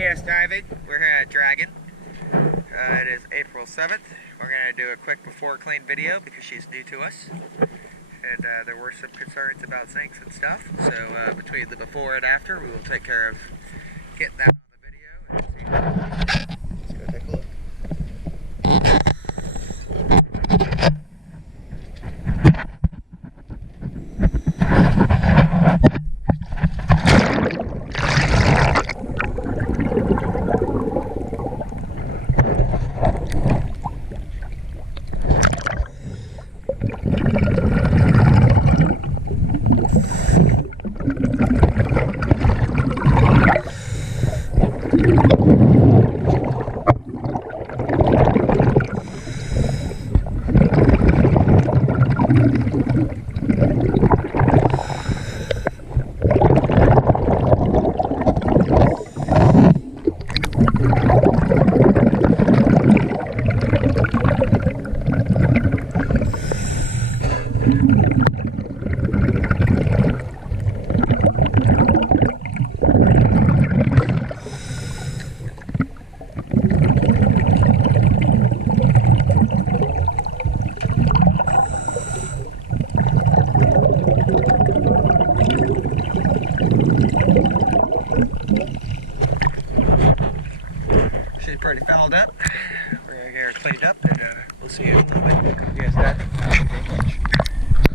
gas diving. We're here at Draagon. It is April 7th. We're going to do a quick before clean video because she's new to us. And there were some concerns about sinks and stuff. So between the before and after, we will take care of getting that on the video. And see how let's go take a look. She's pretty fouled up. We're going to get her cleaned up and we'll see you in a little bit. Yes, that.